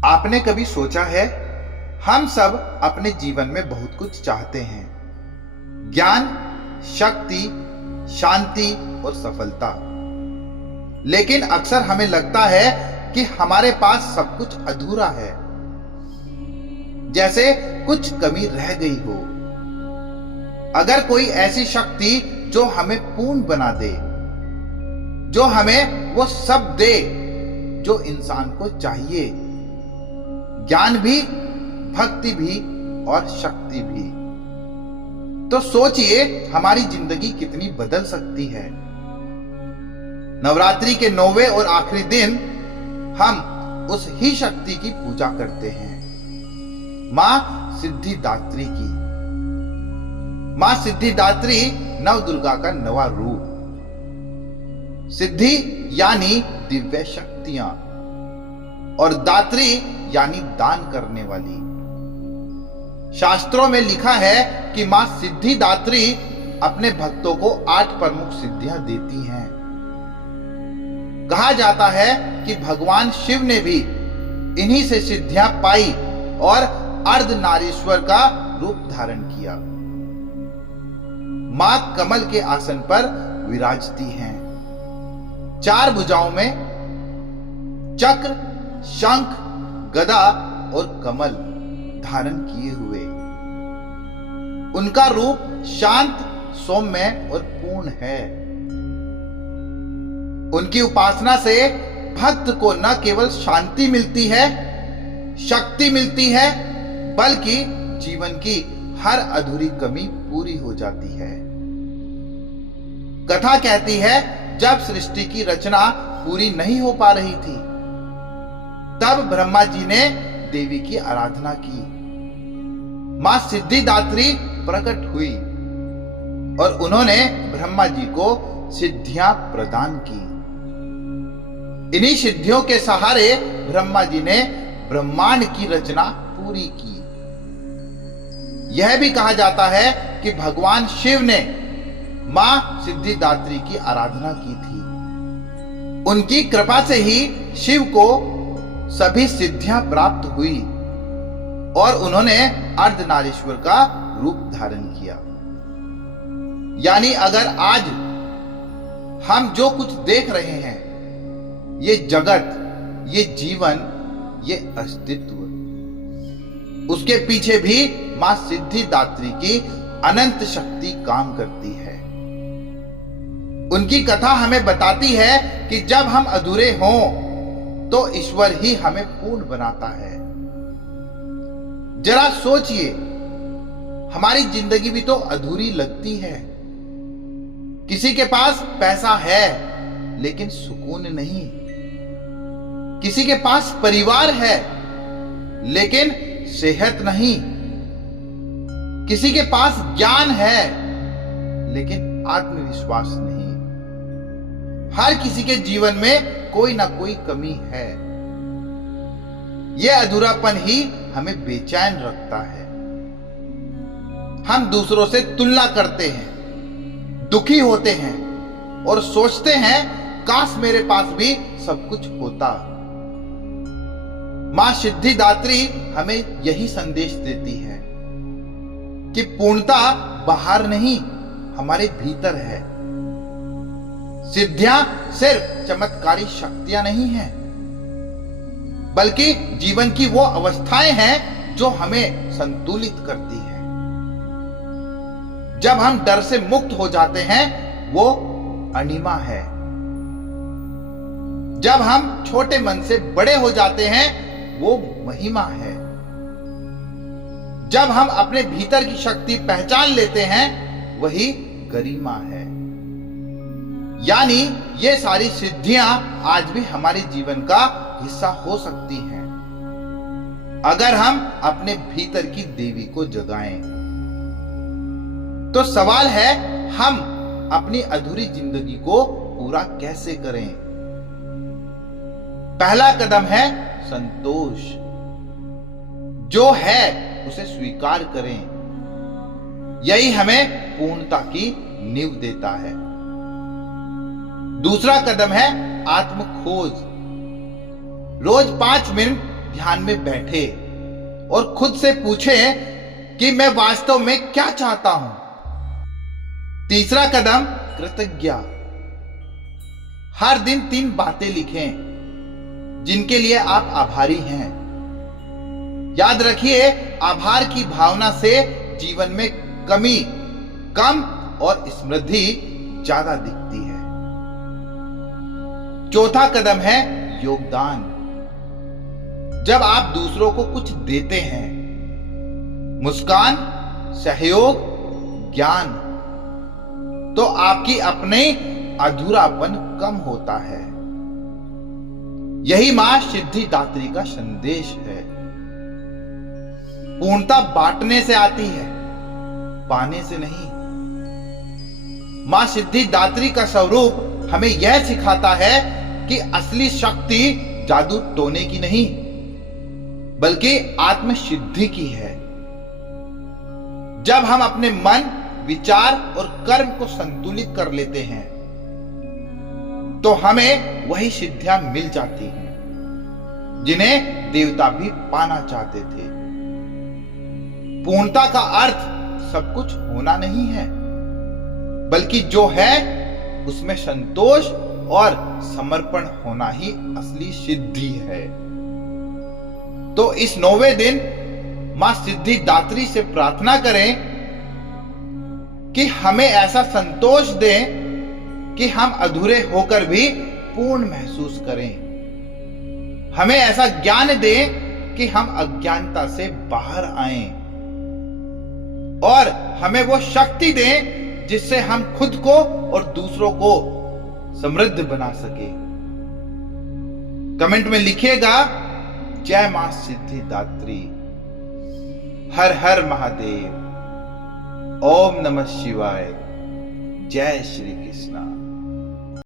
आपने कभी सोचा है, हम सब अपने जीवन में बहुत कुछ चाहते हैं। ज्ञान, शक्ति, शांति और सफलता। लेकिन अक्सर हमें लगता है कि हमारे पास सब कुछ अधूरा है, जैसे कुछ कमी रह गई हो। अगर कोई ऐसी शक्ति जो हमें पूर्ण बना दे, जो हमें वो सब दे जो इंसान को चाहिए, ज्ञान भी, भक्ति भी और शक्ति भी, तो सोचिए हमारी जिंदगी कितनी बदल सकती है। नवरात्रि के 9वें और आखिरी दिन हम उस ही शक्ति की पूजा करते हैं, मां सिद्धिदात्री की। मां सिद्धिदात्री नवदुर्गा का नवा रूप। सिद्धि यानी दिव्य शक्तियां और दात्री यानी दान करने वाली। शास्त्रों में लिखा है कि मां सिद्धिदात्री अपने भक्तों को 8 प्रमुख सिद्धियां देती हैं। कहा जाता है कि भगवान शिव ने भी इन्हीं से सिद्धियां पाई और अर्धनारीश्वर का रूप धारण किया। मां कमल के आसन पर विराजती हैं, 4 भुजाओं में चक्र, शंख, गदा और कमल धारण किए हुए। उनका रूप शांत, सौम्य और पूर्ण है। उनकी उपासना से भक्त को न केवल शांति मिलती है, शक्ति मिलती है, बल्कि जीवन की हर अधूरी कमी पूरी हो जाती है। कथा कहती है, जब सृष्टि की रचना पूरी नहीं हो पा रही थी, तब ब्रह्मा जी ने देवी की आराधना की। मां सिद्धिदात्री प्रकट हुई और उन्होंने ब्रह्मा जी को सिद्धियां प्रदान की। इन्हीं सिद्धियों के सहारे ब्रह्मा जी ने ब्रह्मांड की रचना पूरी की। यह भी कहा जाता है कि भगवान शिव ने मां सिद्धिदात्री की आराधना की थी। उनकी कृपा से ही शिव को सभी सिद्धियां प्राप्त हुई और उन्होंने अर्धनारीश्वर का रूप धारण किया। यानी अगर आज हम जो कुछ देख रहे हैं, ये जगत, ये जीवन, ये अस्तित्व, उसके पीछे भी मां सिद्धिदात्री की अनंत शक्ति काम करती है। उनकी कथा हमें बताती है कि जब हम अधूरे हों तो ईश्वर ही हमें पूर्ण बनाता है। जरा सोचिए, हमारी जिंदगी भी तो अधूरी लगती है। किसी के पास पैसा है लेकिन सुकून नहीं, किसी के पास परिवार है लेकिन सेहत नहीं, किसी के पास ज्ञान है लेकिन आत्मविश्वास नहीं। हर किसी के जीवन में कोई ना कोई कमी है। यह अधूरापन ही हमें बेचैन रखता है। हम दूसरों से तुलना करते हैं, दुखी होते हैं और सोचते हैं काश मेरे पास भी सब कुछ होता। मां सिद्धिदात्री हमें यही संदेश देती है कि पूर्णता बाहर नहीं, हमारे भीतर है। सिद्धियां सिर्फ चमत्कारी शक्तियां नहीं हैं, बल्कि जीवन की वो अवस्थाएं हैं जो हमें संतुलित करती हैं। जब हम डर से मुक्त हो जाते हैं, वो अणिमा है। जब हम छोटे मन से बड़े हो जाते हैं, वो महिमा है। जब हम अपने भीतर की शक्ति पहचान लेते हैं, वही गरिमा है। यानी ये सारी सिद्धियां आज भी हमारे जीवन का हिस्सा हो सकती हैं, अगर हम अपने भीतर की देवी को जगाएं। तो सवाल है, हम अपनी अधूरी जिंदगी को पूरा कैसे करें? पहला कदम है संतोष। जो है उसे स्वीकार करें। यही हमें पूर्णता की नींव देता है। दूसरा कदम है आत्म खोज। रोज 5 मिनट ध्यान में बैठे और खुद से पूछें कि मैं वास्तव में क्या चाहता हूं। तीसरा कदम, कृतज्ञता। हर दिन 3 बातें लिखें जिनके लिए आप आभारी हैं। याद रखिए, आभार की भावना से जीवन में कमी कम और समृद्धि ज्यादा दिखती है। चौथा कदम है योगदान। जब आप दूसरों को कुछ देते हैं, मुस्कान, सहयोग, ज्ञान, तो आपकी अपने अधूरापन कम होता है। यही मां सिद्धिदात्री का संदेश है। पूर्णता बांटने से आती है, पाने से नहीं। मां सिद्धिदात्री का स्वरूप हमें यह सिखाता है कि असली शक्ति जादू टोने की नहीं, बल्कि आत्मसिद्धि की है। जब हम अपने मन, विचार और कर्म को संतुलित कर लेते हैं, तो हमें वही सिद्धियां मिल जाती हैं जिन्हें देवता भी पाना चाहते थे। पूर्णता का अर्थ सब कुछ होना नहीं है, बल्कि जो है उसमें संतोष और समर्पण होना ही असली सिद्धि है। तो इस 9वें दिन मां सिद्धिदात्री से प्रार्थना करें कि हमें ऐसा संतोष दें कि हम अधूरे होकर भी पूर्ण महसूस करें। हमें ऐसा ज्ञान दें कि हम अज्ञानता से बाहर आएं, और हमें वो शक्ति दें जिससे हम खुद को और दूसरों को समृद्ध बना सके। कमेंट में लिखिएगा, जय मां सिद्धिदात्री, हर हर महादेव, ओम नमः शिवाय, जय श्री कृष्णा।